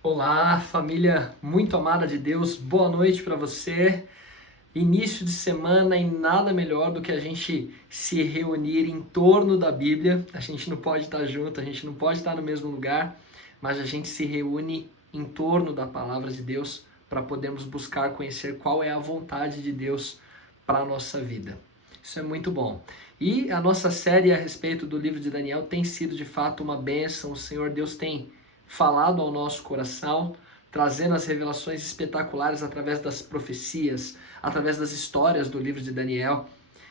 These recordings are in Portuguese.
Olá, família muito amada de Deus, boa noite para você. Início de semana e nada melhor do que a gente se reunir em torno da Bíblia. A gente não pode estar junto, a gente não pode estar no mesmo lugar, mas a gente se reúne em torno da palavra de Deus para podermos buscar conhecer qual é a vontade de Deus para a nossa vida. Isso é muito bom. E a nossa série a respeito do livro de Daniel tem sido de fato uma bênção. O Senhor Deus tem falado ao nosso coração, trazendo as revelações espetaculares através das profecias, através das histórias do livro de Daniel.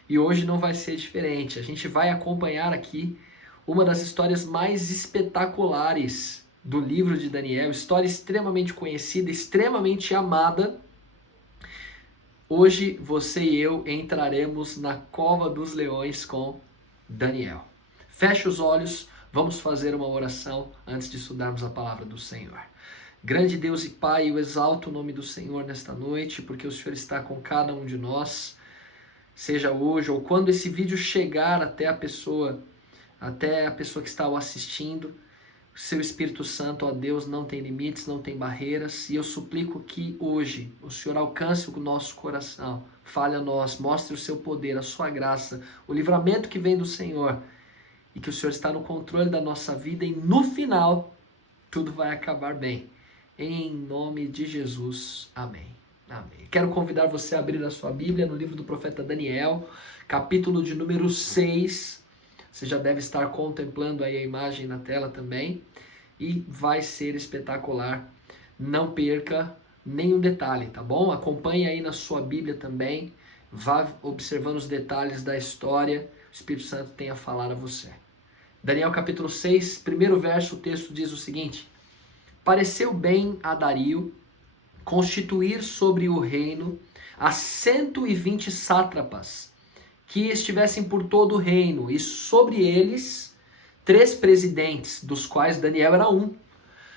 E hoje não vai ser diferente. A gente vai acompanhar aqui uma das histórias mais espetaculares do livro de Daniel, história extremamente conhecida, extremamente amada. Hoje você e eu entraremos na cova dos leões com Daniel. Feche os olhos, vamos fazer uma oração antes de estudarmos a palavra do Senhor. Grande Deus e Pai, eu exalto o nome do Senhor nesta noite, porque o Senhor está com cada um de nós, seja hoje ou quando esse vídeo chegar até a pessoa que está o assistindo. O seu Espírito Santo, ó Deus, não tem limites, não tem barreiras, e eu suplico que hoje o Senhor alcance o nosso coração, fale a nós, mostre o seu poder, a sua graça, o livramento que vem do Senhor, e que o Senhor está no controle da nossa vida, e no final tudo vai acabar bem. Em nome de Jesus, amém. Amém. Quero convidar você a abrir a sua Bíblia no livro do profeta Daniel, capítulo de número 6. Você já deve estar contemplando aí a imagem na tela também. E vai ser espetacular. Não perca nenhum detalhe, tá bom? Acompanhe aí na sua Bíblia também. Vá observando os detalhes da história. O Espírito Santo tem a falar a você. Daniel capítulo 6, primeiro verso, o texto diz o seguinte: Pareceu bem a Dario constituir sobre o reino as 120 sátrapas que estivessem por todo o reino, e sobre eles 3 presidentes, dos quais Daniel era um,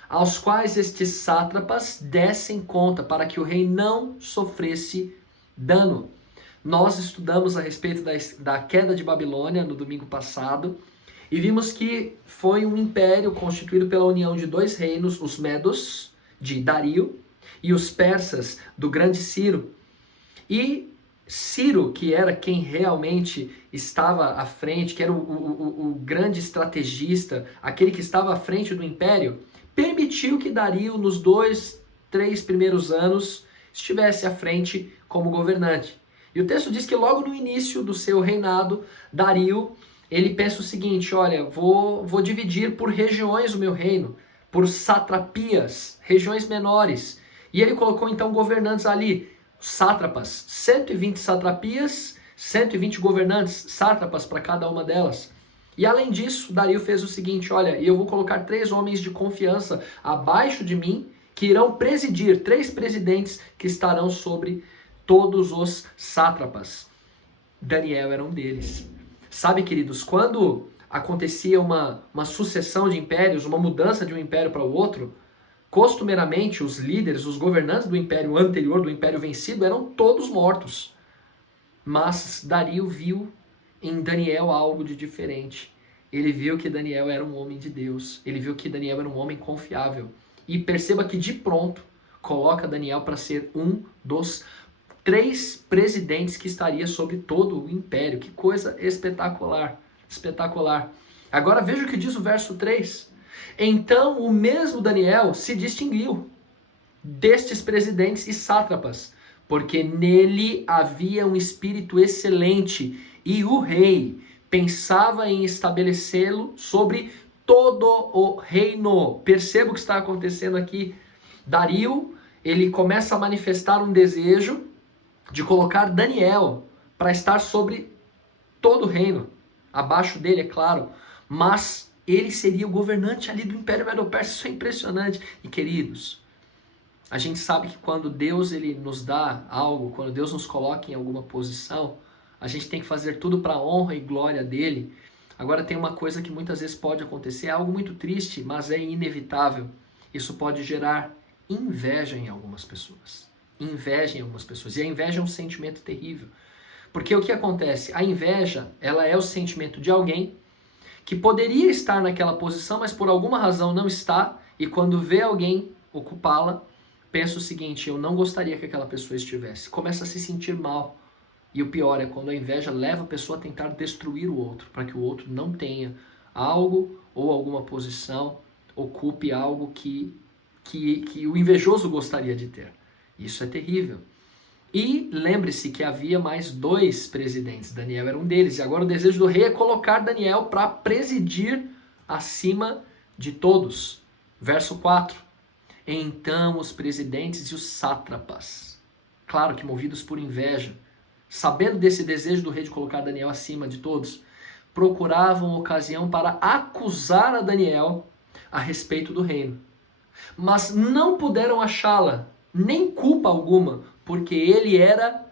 aos quais estes sátrapas dessem conta, para que o rei não sofresse dano. Nós estudamos a respeito da queda de Babilônia no domingo passado, e vimos que foi um império constituído pela união de 2 reinos, os Medos, de Dario, e os persas, do grande Ciro. E Ciro, que era quem realmente estava à frente, que era o grande estrategista, aquele que estava à frente do império, permitiu que Dario, nos 2, 3 primeiros anos, estivesse à frente como governante. E o texto diz que logo no início do seu reinado, Dario, ele pensa o seguinte: olha, vou dividir por regiões o meu reino, por satrapias, regiões menores. E ele colocou então governantes ali, sátrapas, 120 satrapias, 120 governantes, sátrapas para cada uma delas. E além disso, Dario fez o seguinte: olha, eu vou colocar 3 homens de confiança abaixo de mim, que irão presidir, 3 presidentes que estarão sobre todos os sátrapas. Daniel era um deles. Sabe, queridos, quando acontecia uma sucessão de impérios, uma mudança de um império para o outro, costumeiramente os líderes, os governantes do império anterior, do império vencido, eram todos mortos. Mas Dario viu em Daniel algo de diferente. Ele viu que Daniel era um homem de Deus. Ele viu que Daniel era um homem confiável. E perceba que de pronto coloca Daniel para ser um dos 3 presidentes que estaria sobre todo o império. Que coisa espetacular, espetacular. Agora veja o que diz o verso 3. Então o mesmo Daniel se distinguiu destes presidentes e sátrapas, porque nele havia um espírito excelente, e o rei pensava em estabelecê-lo sobre todo o reino. Perceba o que está acontecendo aqui. Dario, ele começa a manifestar um desejo de colocar Daniel para estar sobre todo o reino, abaixo dele, é claro, mas ele seria o governante ali do Império Medo-Persa. Isso é impressionante. E queridos, a gente sabe que quando Deus ele nos dá algo, quando Deus nos coloca em alguma posição, a gente tem que fazer tudo para a honra e glória dele. Agora tem uma coisa que muitas vezes pode acontecer, é algo muito triste, mas é inevitável. Isso pode gerar inveja em algumas pessoas. Inveja em algumas pessoas. E a inveja é um sentimento terrível. Porque o que acontece? A inveja, ela é o sentimento de alguém que poderia estar naquela posição, mas por alguma razão não está, e quando vê alguém ocupá-la, pensa o seguinte: eu não gostaria que aquela pessoa estivesse. Começa a se sentir mal. E o pior é quando a inveja leva a pessoa a tentar destruir o outro, para que o outro não tenha algo ou alguma posição, ocupe algo que o invejoso gostaria de ter. Isso é terrível. E lembre-se que havia mais 2 presidentes, Daniel era um deles, e agora o desejo do rei é colocar Daniel para presidir acima de todos. Verso 4. Então os presidentes e os sátrapas, claro que movidos por inveja, sabendo desse desejo do rei de colocar Daniel acima de todos, procuravam ocasião para acusar a Daniel a respeito do reino. Mas não puderam achá-la, nem culpa alguma, porque ele era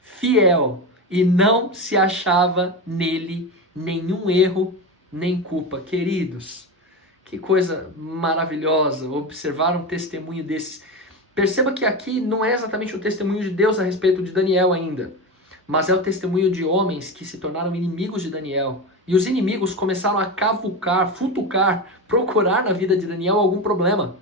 fiel e não se achava nele nenhum erro nem culpa. Queridos, que coisa maravilhosa observar um testemunho desses. Perceba que aqui não é exatamente o testemunho de Deus a respeito de Daniel ainda, mas é o testemunho de homens que se tornaram inimigos de Daniel. E os inimigos começaram a cavucar, futucar, procurar na vida de Daniel algum problema,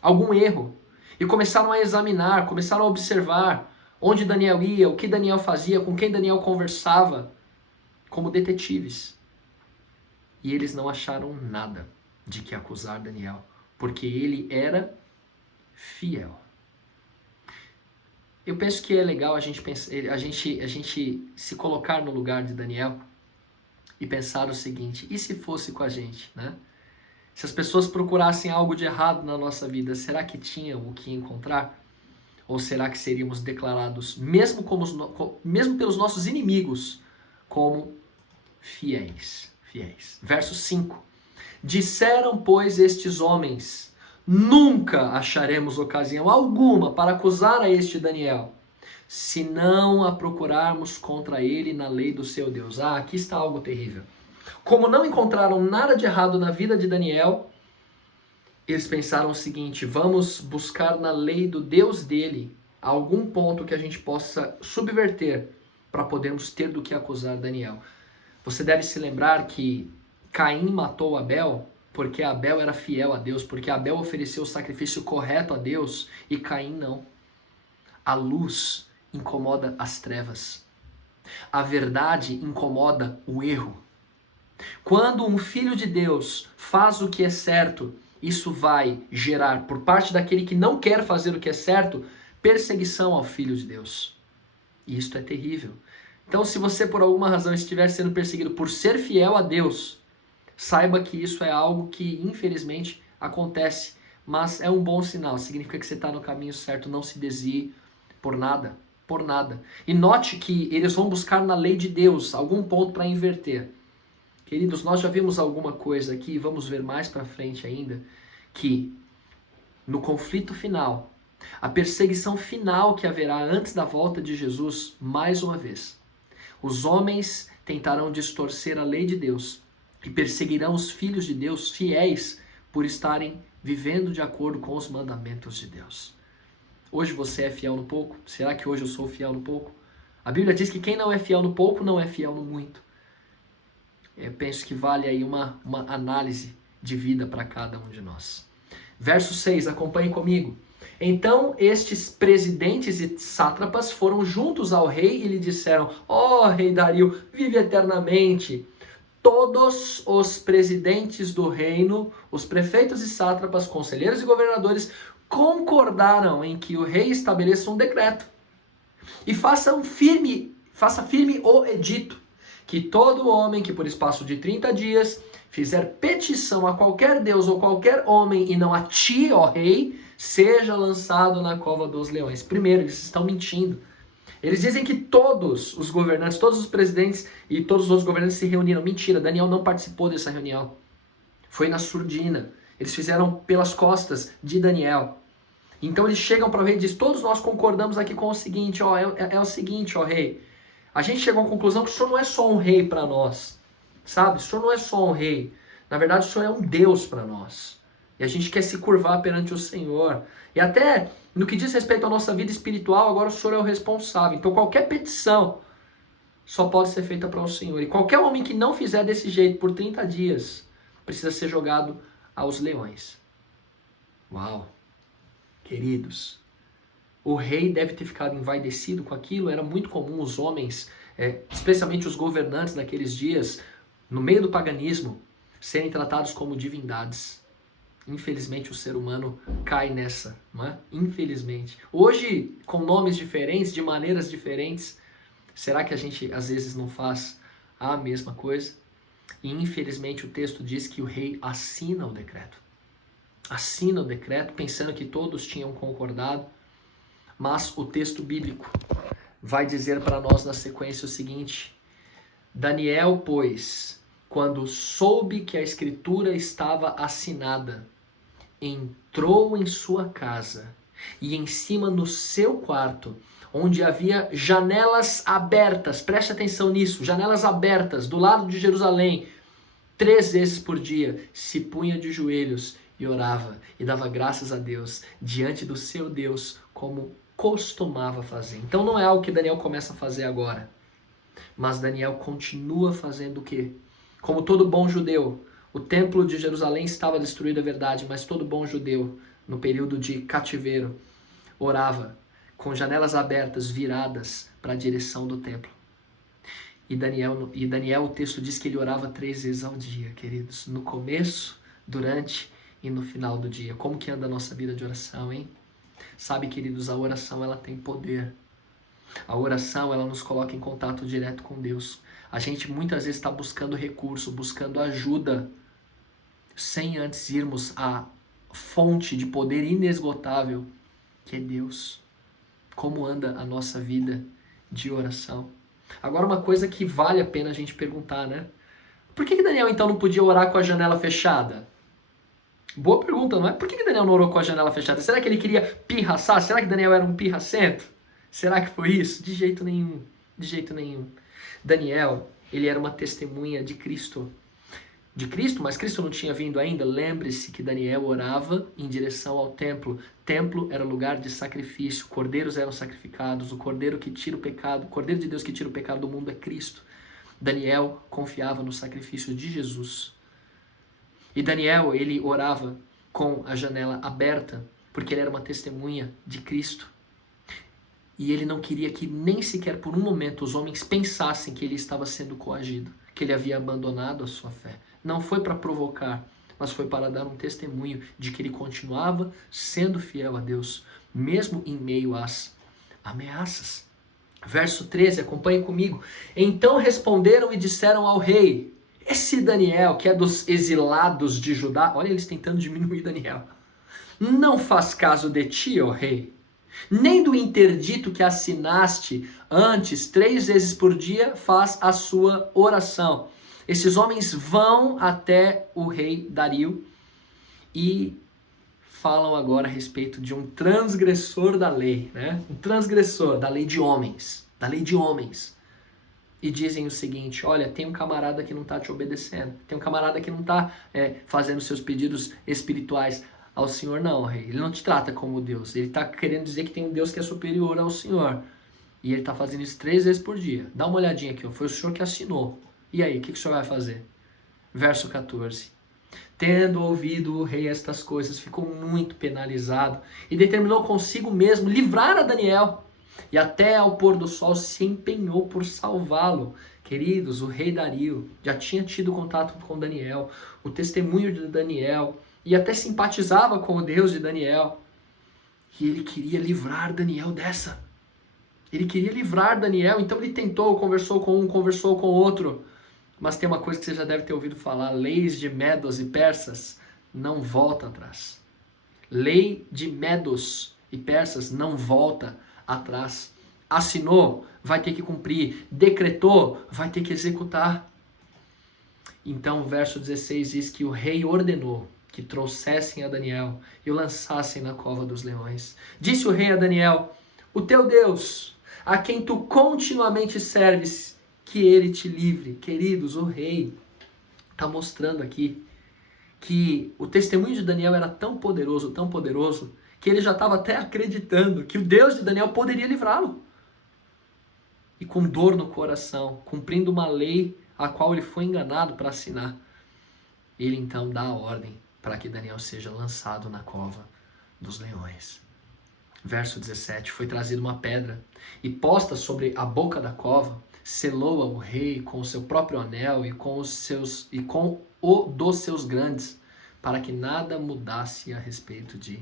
algum erro. E começaram a examinar, começaram a observar onde Daniel ia, o que Daniel fazia, com quem Daniel conversava, como detetives. E eles não acharam nada de que acusar Daniel, porque ele era fiel. Eu penso que é legal a gente se colocar no lugar de Daniel e pensar o seguinte: e se fosse com a gente, né? Se as pessoas procurassem algo de errado na nossa vida, será que tinham o que encontrar? Ou será que seríamos declarados, mesmo pelos nossos inimigos, como fiéis? Verso 5. Disseram, pois, estes homens: nunca acharemos ocasião alguma para acusar a este Daniel, se não a procurarmos contra ele na lei do seu Deus. Aqui está algo terrível. Como não encontraram nada de errado na vida de Daniel, eles pensaram o seguinte: vamos buscar na lei do Deus dele algum ponto que a gente possa subverter para podermos ter do que acusar Daniel. Você deve se lembrar que Caim matou Abel porque Abel era fiel a Deus, porque Abel ofereceu o sacrifício correto a Deus e Caim não. A luz incomoda as trevas. A verdade incomoda o erro. Quando um filho de Deus faz o que é certo, isso vai gerar, por parte daquele que não quer fazer o que é certo, perseguição ao filho de Deus. E isto é terrível. Então, se você por alguma razão estiver sendo perseguido por ser fiel a Deus, saiba que isso é algo que infelizmente acontece, mas é um bom sinal, significa que você está no caminho certo, não se desvie por nada, por nada. E note que eles vão buscar na lei de Deus algum ponto para inverter. Queridos, nós já vimos alguma coisa aqui, vamos ver mais para frente ainda, que no conflito final, a perseguição final que haverá antes da volta de Jesus, mais uma vez, os homens tentarão distorcer a lei de Deus e perseguirão os filhos de Deus fiéis por estarem vivendo de acordo com os mandamentos de Deus. Hoje você é fiel no pouco? Será que hoje eu sou fiel no pouco? A Bíblia diz que quem não é fiel no pouco não é fiel no muito. Eu penso que vale aí uma análise de vida para cada um de nós. Verso 6, acompanhe comigo. Então estes presidentes e sátrapas foram juntos ao rei e lhe disseram: ó rei Dario, vive eternamente. Todos os presidentes do reino, os prefeitos e sátrapas, conselheiros e governadores, concordaram em que o rei estabeleça um decreto e faça firme o edito, que todo homem que por espaço de 30 dias fizer petição a qualquer deus ou qualquer homem e não a ti, ó rei, seja lançado na cova dos leões. Primeiro, eles estão mentindo. Eles dizem que todos os governantes, todos os presidentes e todos os outros governantes se reuniram. Mentira, Daniel não participou dessa reunião. Foi na surdina. Eles fizeram pelas costas de Daniel. Então eles chegam para o rei e dizem: todos nós concordamos aqui com o seguinte, ó, é o seguinte, ó rei. A gente chegou à conclusão que o senhor não é só um rei para nós, sabe? O senhor não é só um rei. Na verdade, o senhor é um Deus para nós. E a gente quer se curvar perante o Senhor. E até no que diz respeito à nossa vida espiritual, agora o Senhor é o responsável. Então qualquer petição só pode ser feita para o Senhor. E qualquer homem que não fizer desse jeito por 30 dias, precisa ser jogado aos leões. Uau! Queridos, o rei deve ter ficado envaidecido com aquilo. Era muito comum os homens, especialmente os governantes naqueles dias, no meio do paganismo, serem tratados como divindades. Infelizmente o ser humano cai nessa, não é? Infelizmente. Hoje, com nomes diferentes, de maneiras diferentes, será que a gente às vezes não faz a mesma coisa? E infelizmente o texto diz que o rei assina o decreto. Assina o decreto pensando que todos tinham concordado, mas o texto bíblico vai dizer para nós na sequência o seguinte: Daniel, pois, quando soube que a escritura estava assinada, entrou em sua casa e em cima no seu quarto, onde havia janelas abertas, preste atenção nisso, janelas abertas do lado de Jerusalém, 3 vezes por dia, se punha de joelhos e orava e dava graças a Deus diante do seu Deus, como costumava fazer. Então não é algo que Daniel começa a fazer agora, mas Daniel continua fazendo o quê? Como todo bom judeu, o templo de Jerusalém estava destruído, é verdade, mas todo bom judeu, no período de cativeiro, orava com janelas abertas, viradas para a direção do templo. E Daniel, o texto diz que ele orava 3 vezes ao dia, queridos. No começo, durante e no final do dia. Como que anda a nossa vida de oração, hein? Sabe, queridos, a oração ela tem poder. A oração ela nos coloca em contato direto com Deus. A gente muitas vezes está buscando recurso, buscando ajuda, sem antes irmos à fonte de poder inesgotável, que é Deus. Como anda a nossa vida de oração? Agora, uma coisa que vale a pena a gente perguntar, né? Por que Daniel então não podia orar com a janela fechada? Boa pergunta, não é? Por que Daniel não orou com a janela fechada? Será que ele queria pirraçar? Será que Daniel era um pirracento? Será que foi isso? De jeito nenhum. De jeito nenhum. Daniel, ele era uma testemunha de Cristo. De Cristo, mas Cristo não tinha vindo ainda. Lembre-se que Daniel orava em direção ao templo. Templo era lugar de sacrifício. Cordeiros eram sacrificados. O cordeiro que tira o pecado, o cordeiro de Deus que tira o pecado do mundo é Cristo. Daniel confiava no sacrifício de Jesus. E Daniel, ele orava com a janela aberta, porque ele era uma testemunha de Cristo. E ele não queria que nem sequer por um momento os homens pensassem que ele estava sendo coagido, que ele havia abandonado a sua fé. Não foi para provocar, mas foi para dar um testemunho de que ele continuava sendo fiel a Deus, mesmo em meio às ameaças. Verso 13, acompanhe comigo. Então responderam e disseram ao rei: esse Daniel, que é dos exilados de Judá, olha eles tentando diminuir Daniel, não faz caso de ti, ó rei, nem do interdito que assinaste antes, 3 vezes por dia faz a sua oração. Esses homens vão até o rei Dario e falam agora a respeito de um transgressor da lei, né? Um transgressor da lei de homens, da lei de homens. E dizem o seguinte: olha, tem um camarada que não está te obedecendo, tem um camarada que não está fazendo seus pedidos espirituais ao Senhor, não, rei. Ele não te trata como Deus, ele está querendo dizer que tem um Deus que é superior ao Senhor. E ele está fazendo isso 3 vezes por dia. Dá uma olhadinha aqui, ó. Foi o Senhor que assinou. E aí, o que o Senhor vai fazer? Verso 14. Tendo ouvido o rei estas coisas, ficou muito penalizado e determinou consigo mesmo livrar a Daniel. E até ao pôr do sol se empenhou por salvá-lo. Queridos, o rei Dario já tinha tido contato com Daniel, o testemunho de Daniel, e até simpatizava com o Deus de Daniel. E ele queria livrar Daniel dessa. Ele queria livrar Daniel, então ele tentou, conversou com um, conversou com outro. Mas tem uma coisa que você já deve ter ouvido falar: leis de Medos e Persas não volta atrás. Lei de Medos e Persas não volta atrás. Assinou, vai ter que cumprir. Decretou, vai ter que executar. Então o verso 16 diz que o rei ordenou que trouxessem a Daniel e o lançassem na cova dos leões. Disse o rei a Daniel: o teu Deus, a quem tu continuamente serves, que ele te livre. Queridos, o rei está mostrando aqui que o testemunho de Daniel era tão poderoso, que ele já estava até acreditando que o Deus de Daniel poderia livrá-lo. E com dor no coração, cumprindo uma lei a qual ele foi enganado para assinar, ele então dá a ordem para que Daniel seja lançado na cova dos leões. Verso 17, foi trazida uma pedra e posta sobre a boca da cova, selou-a o rei com o seu próprio anel e com o dos seus grandes, para que nada mudasse a respeito de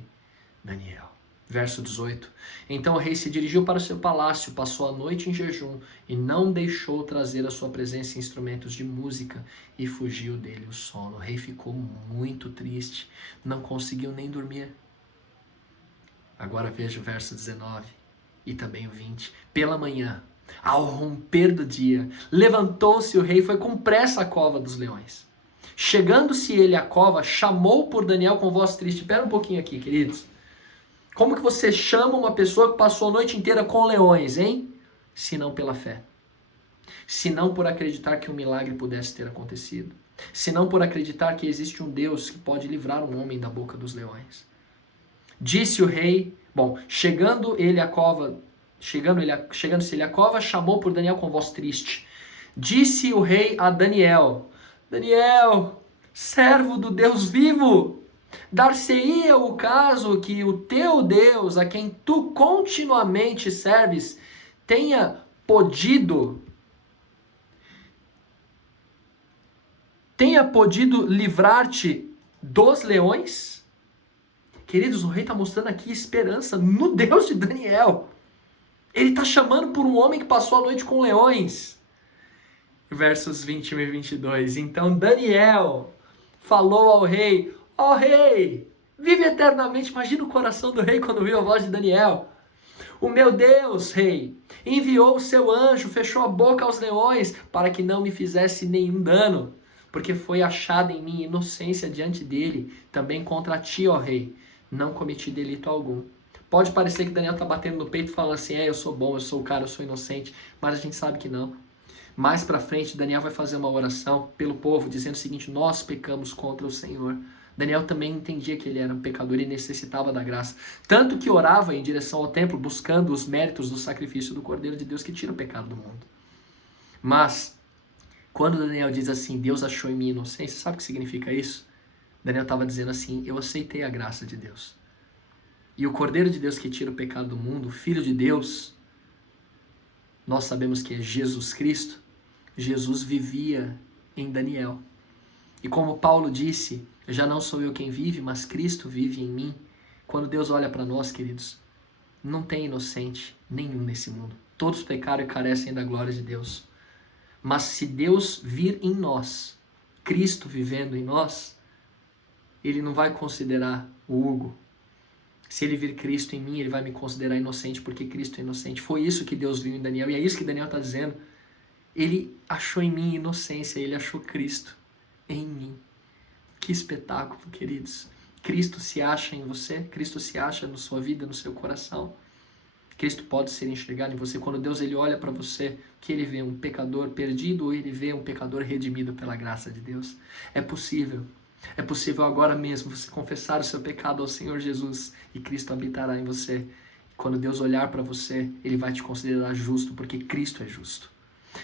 Daniel. Verso 18, então o rei se dirigiu para o seu palácio, passou a noite em jejum e não deixou trazer à sua presença instrumentos de música e fugiu dele o sono. O rei ficou muito triste, não conseguiu nem dormir. Agora veja o verso 19 e também o 20. Pela manhã, ao romper do dia, levantou-se o rei e foi com pressa à cova dos leões. Chegando-se ele à cova, chamou por Daniel com voz triste. Espera um pouquinho aqui, queridos. Como que você chama uma pessoa que passou a noite inteira com leões, hein? Se não pela fé. Se não por acreditar que um milagre pudesse ter acontecido. Se não por acreditar que existe um Deus que pode livrar um homem da boca dos leões. Disse o rei, chegando-se ele à cova, chamou por Daniel com voz triste. Disse o rei a Daniel, Daniel, servo do Deus vivo, dar-se-ia o caso que o teu Deus, a quem tu continuamente serves, tenha podido livrar-te dos leões? Queridos, o rei está mostrando aqui esperança no Deus de Daniel. Ele está chamando por um homem que passou a noite com leões. Versos 21 e 22. Então Daniel falou ao rei, ó rei, vive eternamente. Imagina o coração do rei quando viu a voz de Daniel. O meu Deus, rei, enviou o seu anjo, fechou a boca aos leões, para que não me fizesse nenhum dano, porque foi achada em mim inocência diante dele, também contra ti, ó rei, não cometi delito algum. Pode parecer que Daniel está batendo no peito e falando assim, eu sou bom, eu sou o cara, eu sou inocente, mas a gente sabe que não. Mais para frente, Daniel vai fazer uma oração pelo povo, dizendo o seguinte, nós pecamos contra o Senhor. Daniel também entendia que ele era um pecador e necessitava da graça. Tanto que orava em direção ao templo, buscando os méritos do sacrifício do Cordeiro de Deus que tira o pecado do mundo. Mas, quando Daniel diz assim, Deus achou em mim inocência, sabe o que significa isso? Daniel estava dizendo assim, eu aceitei a graça de Deus. E o Cordeiro de Deus que tira o pecado do mundo, o Filho de Deus, nós sabemos que é Jesus Cristo. Jesus vivia em Daniel. E como Paulo disse, já não sou eu quem vive, mas Cristo vive em mim. Quando Deus olha para nós, queridos, não tem inocente nenhum nesse mundo. Todos pecaram e carecem da glória de Deus. Mas se Deus vir em nós, Cristo vivendo em nós, Ele não vai considerar o Hugo. Se ele vir Cristo em mim, ele vai me considerar inocente, porque Cristo é inocente. Foi isso que Deus viu em Daniel, e é isso que Daniel está dizendo. Ele achou em mim inocência, ele achou Cristo em mim. Que espetáculo, queridos. Cristo se acha em você, Cristo se acha na sua vida, no seu coração. Cristo pode ser enxergado em você. Quando Deus ele olha para você, que ele vê um pecador perdido ou ele vê um pecador redimido pela graça de Deus. É possível. É possível agora mesmo você confessar o seu pecado ao Senhor Jesus e Cristo habitará em você. Quando Deus olhar para você, Ele vai te considerar justo, porque Cristo é justo.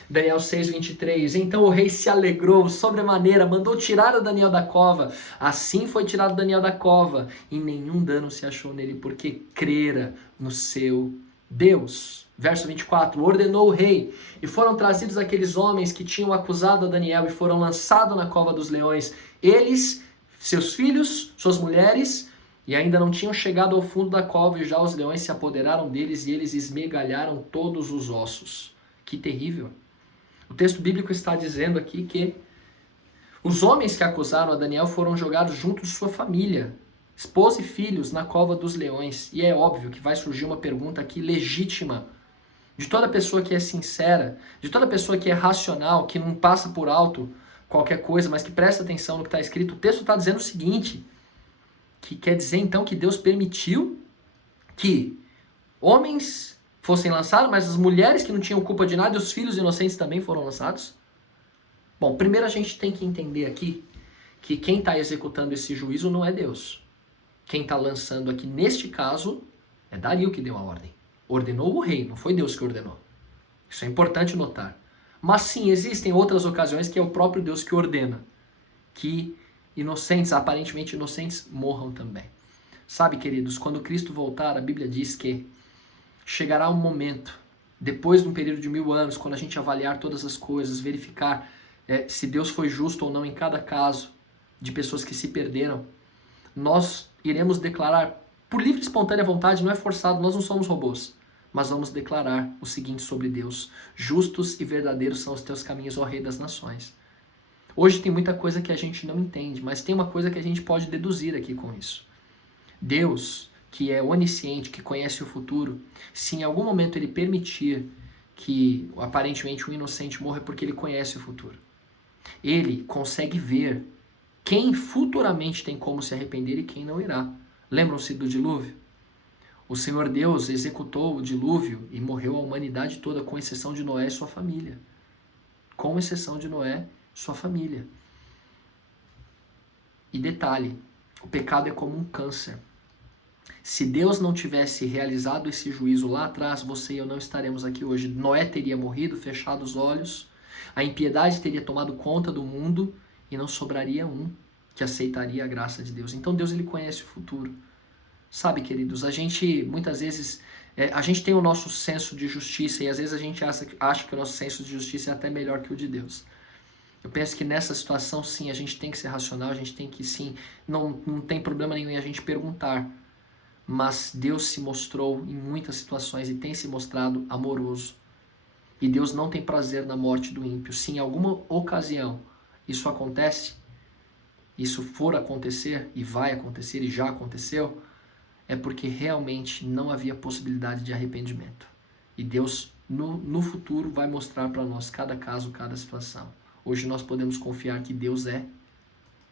Daniel 6:23. Então o rei se alegrou sobremaneira, mandou tirar o Daniel da cova. Assim foi tirado Daniel da cova, e nenhum dano se achou nele, porque crera no seu Deus. Verso 24, ordenou o rei, e foram trazidos aqueles homens que tinham acusado a Daniel e foram lançados na cova dos leões. Eles, seus filhos, suas mulheres, e ainda não tinham chegado ao fundo da cova, e já os leões se apoderaram deles e eles esmegalharam todos os ossos. Que terrível. O texto bíblico está dizendo aqui que os homens que acusaram a Daniel foram jogados junto de sua família, esposa e filhos, na cova dos leões. E é óbvio que vai surgir uma pergunta aqui legítima de toda pessoa que é sincera, de toda pessoa que é racional, que não passa por alto qualquer coisa, mas que presta atenção no que está escrito. O texto está dizendo o seguinte, que quer dizer então que Deus permitiu que homens fossem lançados, mas as mulheres que não tinham culpa de nada e os filhos inocentes também foram lançados? Bom, primeiro a gente tem que entender aqui que quem está executando esse juízo não é Deus. Quem está lançando aqui, neste caso, é Dario que deu a ordem. Ordenou o rei, não foi Deus que ordenou. Isso é importante notar. Mas sim, existem outras ocasiões que é o próprio Deus que ordena que inocentes, aparentemente inocentes, morram também. Sabe, queridos, quando Cristo voltar, a Bíblia diz que chegará um momento, depois de um período de 1000 anos, quando a gente avaliar todas as coisas, verificar se Deus foi justo ou não em cada caso de pessoas que se perderam, nós iremos declarar, por livre e espontânea vontade, não é forçado, nós não somos robôs, mas vamos declarar o seguinte sobre Deus: justos e verdadeiros são os teus caminhos, ó Rei das Nações. Hoje tem muita coisa que a gente não entende, mas tem uma coisa que a gente pode deduzir aqui com isso. Deus, que é onisciente, que conhece o futuro, se em algum momento ele permitir que aparentemente um inocente morra, é porque ele conhece o futuro. Ele consegue ver quem futuramente tem como se arrepender e quem não irá. Lembram-se do dilúvio? O Senhor Deus executou o dilúvio e morreu a humanidade toda, com exceção de Noé e sua família. Com exceção de Noé e sua família. E detalhe, o pecado é como um câncer. Se Deus não tivesse realizado esse juízo lá atrás, você e eu não estaremos aqui hoje. Noé teria morrido, fechado os olhos, a impiedade teria tomado conta do mundo e não sobraria um que aceitaria a graça de Deus. Então Deus, ele conhece o futuro. Sabe, queridos, a gente muitas vezes a gente tem o nosso senso de justiça e às vezes a gente acha que o nosso senso de justiça é até melhor que o de Deus. Eu penso que nessa situação, sim, a gente tem que ser racional, a gente tem que, sim, não tem problema nenhum em a gente perguntar. Mas Deus se mostrou em muitas situações e tem se mostrado amoroso. E Deus não tem prazer na morte do ímpio. Se em alguma ocasião isso acontece, isso for acontecer, e vai acontecer, e já aconteceu, é porque realmente não havia possibilidade de arrependimento. E Deus, no futuro, vai mostrar para nós cada caso, cada situação. Hoje nós podemos confiar que Deus é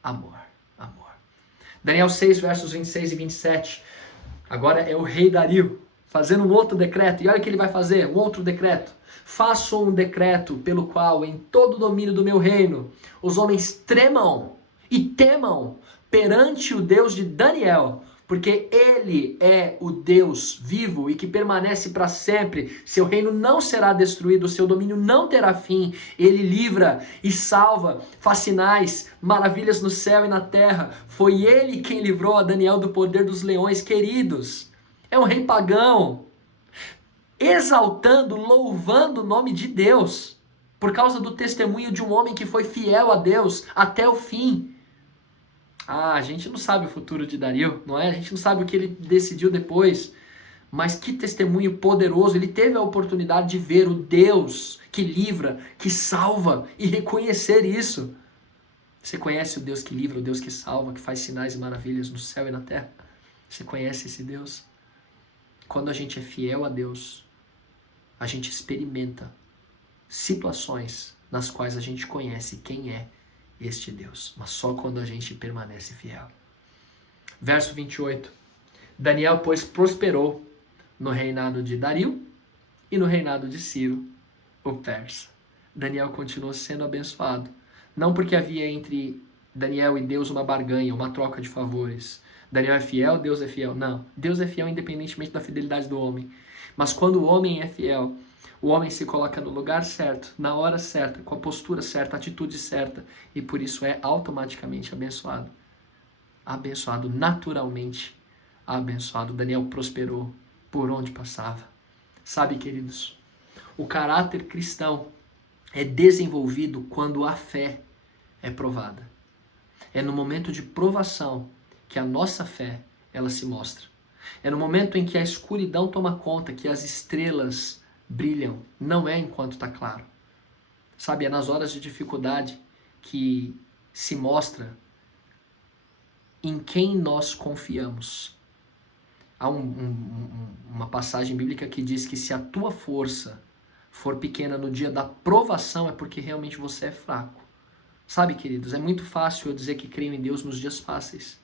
amor. Amor. Daniel 6, versos 26 e 27. Agora é o rei Dario fazendo um outro decreto. E olha o que ele vai fazer, um outro decreto. Faço um decreto pelo qual em todo o domínio do meu reino os homens tremam e temam perante o Deus de Daniel, porque ele é o Deus vivo e que permanece para sempre. Seu reino não será destruído, seu domínio não terá fim. Ele livra e salva, faz sinais, maravilhas no céu e na terra. Foi ele quem livrou a Daniel do poder dos leões. Queridos, é um rei pagão, exaltando, louvando o nome de Deus, por causa do testemunho de um homem que foi fiel a Deus até o fim. A gente não sabe o futuro de Dario, não é? A gente não sabe o que ele decidiu depois. Mas que testemunho poderoso. Ele teve a oportunidade de ver o Deus que livra, que salva e reconhecer isso. Você conhece o Deus que livra, o Deus que salva, que faz sinais e maravilhas no céu e na terra? Você conhece esse Deus? Quando a gente é fiel a Deus, a gente experimenta situações nas quais a gente conhece quem é este Deus, mas só quando a gente permanece fiel. Verso 28. Daniel, pois, prosperou no reinado de Dario e no reinado de Ciro, o persa. Daniel continuou sendo abençoado. Não porque havia entre Daniel e Deus uma barganha, uma troca de favores. Daniel é fiel, Deus é fiel. Não, Deus é fiel independentemente da fidelidade do homem. Mas quando o homem é fiel, o homem se coloca no lugar certo, na hora certa, com a postura certa, a atitude certa, e por isso é automaticamente abençoado. Abençoado, naturalmente abençoado. Daniel prosperou por onde passava. Sabe, queridos, o caráter cristão é desenvolvido quando a fé é provada. É no momento de provação que a nossa fé, ela se mostra. É no momento em que a escuridão toma conta, que as estrelas brilham, não é enquanto está claro. Sabe, é nas horas de dificuldade que se mostra em quem nós confiamos. Há uma passagem bíblica que diz que se a tua força for pequena no dia da provação, é porque realmente você é fraco. Sabe, queridos, é muito fácil eu dizer que creio em Deus nos dias fáceis,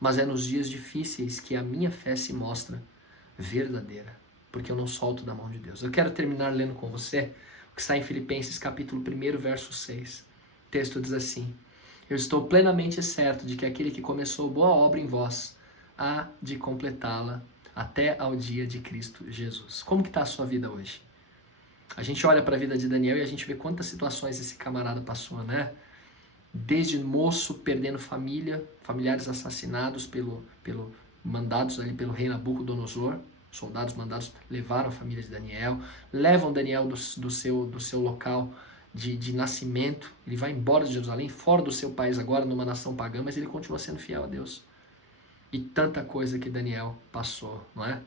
mas é nos dias difíceis que a minha fé se mostra verdadeira, porque eu não solto da mão de Deus. Eu quero terminar lendo com você o que está em Filipenses capítulo 1, verso 6. O texto diz assim: eu estou plenamente certo de que aquele que começou boa obra em vós há de completá-la até ao dia de Cristo Jesus. Como que está a sua vida hoje? A gente olha para a vida de Daniel e a gente vê quantas situações esse camarada passou, né? Desde moço perdendo família, familiares assassinados pelo mandados ali pelo rei Nabucodonosor. Soldados mandados levaram a família de Daniel, levam Daniel do seu local de nascimento. Ele vai embora de Jerusalém, fora do seu país agora, numa nação pagã, mas ele continua sendo fiel a Deus. E tanta coisa que Daniel passou, não é?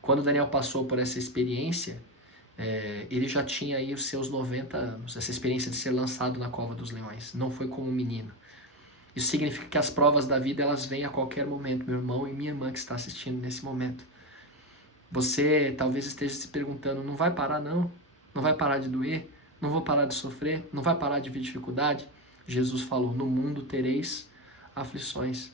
Quando Daniel passou por essa experiência, ele já tinha aí os seus 90 anos, essa experiência de ser lançado na cova dos leões. Não foi como um menino. Isso significa que as provas da vida, elas vêm a qualquer momento, meu irmão e minha irmã que está assistindo nesse momento. Você talvez esteja se perguntando, não vai parar não? Não vai parar de doer? Não vou parar de sofrer? Não vai parar de ver dificuldade? Jesus falou, no mundo tereis aflições.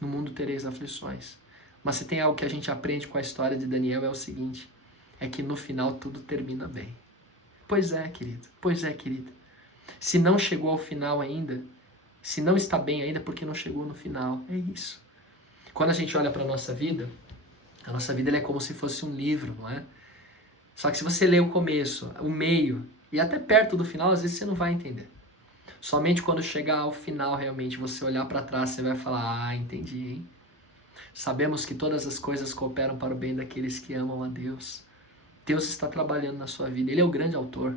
No mundo tereis aflições. Mas se tem algo que a gente aprende com a história de Daniel é o seguinte, é que no final tudo termina bem. Pois é, querido. Pois é, querida. Se não chegou ao final ainda, se não está bem ainda, porque não chegou no final. É isso. Quando a gente olha para a nossa vida ela é como se fosse um livro, não é? Só que se você ler o começo, o meio e até perto do final, às vezes você não vai entender. Somente quando chegar ao final, realmente, você olhar para trás, você vai falar, ah, entendi, hein? Sabemos que todas as coisas cooperam para o bem daqueles que amam a Deus. Deus está trabalhando na sua vida, Ele é o grande autor.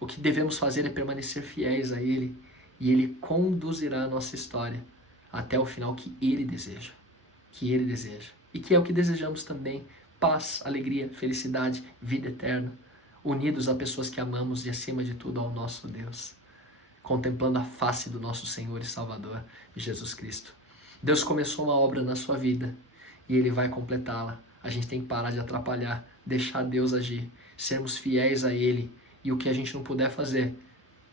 O que devemos fazer é permanecer fiéis a Ele e Ele conduzirá a nossa história até o final que Ele deseja. Que Ele deseja. E que é o que desejamos também, paz, alegria, felicidade, vida eterna, unidos a pessoas que amamos e acima de tudo ao nosso Deus, contemplando a face do nosso Senhor e Salvador, Jesus Cristo. Deus começou uma obra na sua vida e Ele vai completá-la. A gente tem que parar de atrapalhar, deixar Deus agir, sermos fiéis a Ele e o que a gente não puder fazer,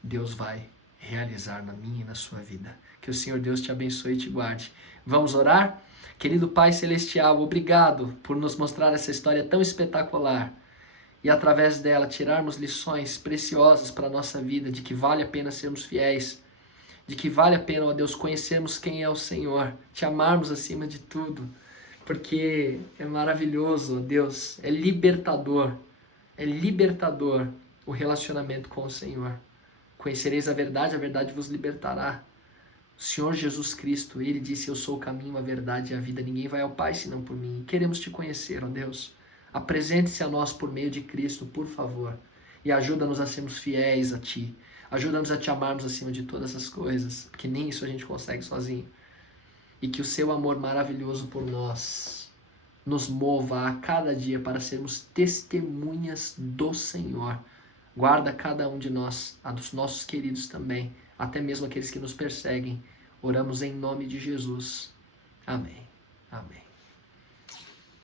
Deus vai realizar na minha e na sua vida. Que o Senhor Deus te abençoe e te guarde. Vamos orar? Querido Pai Celestial, obrigado por nos mostrar essa história tão espetacular e através dela tirarmos lições preciosas para a nossa vida, de que vale a pena sermos fiéis, de que vale a pena, ó Deus, conhecermos quem é o Senhor, te amarmos acima de tudo, porque é maravilhoso, ó Deus, é libertador o relacionamento com o Senhor. Conhecereis a verdade vos libertará. O Senhor Jesus Cristo, Ele disse, eu sou o caminho, a verdade e a vida, ninguém vai ao Pai senão por mim. Queremos te conhecer, ó Deus. Apresente-se a nós por meio de Cristo, por favor. E ajuda-nos a sermos fiéis a Ti. Ajuda-nos a Te amarmos acima de todas as coisas, porque nem isso a gente consegue sozinho. E que o Seu amor maravilhoso por nós nos mova a cada dia para sermos testemunhas do Senhor. Guarda cada um de nós, a dos nossos queridos também, até mesmo aqueles que nos perseguem. Oramos em nome de Jesus. Amém. Amém.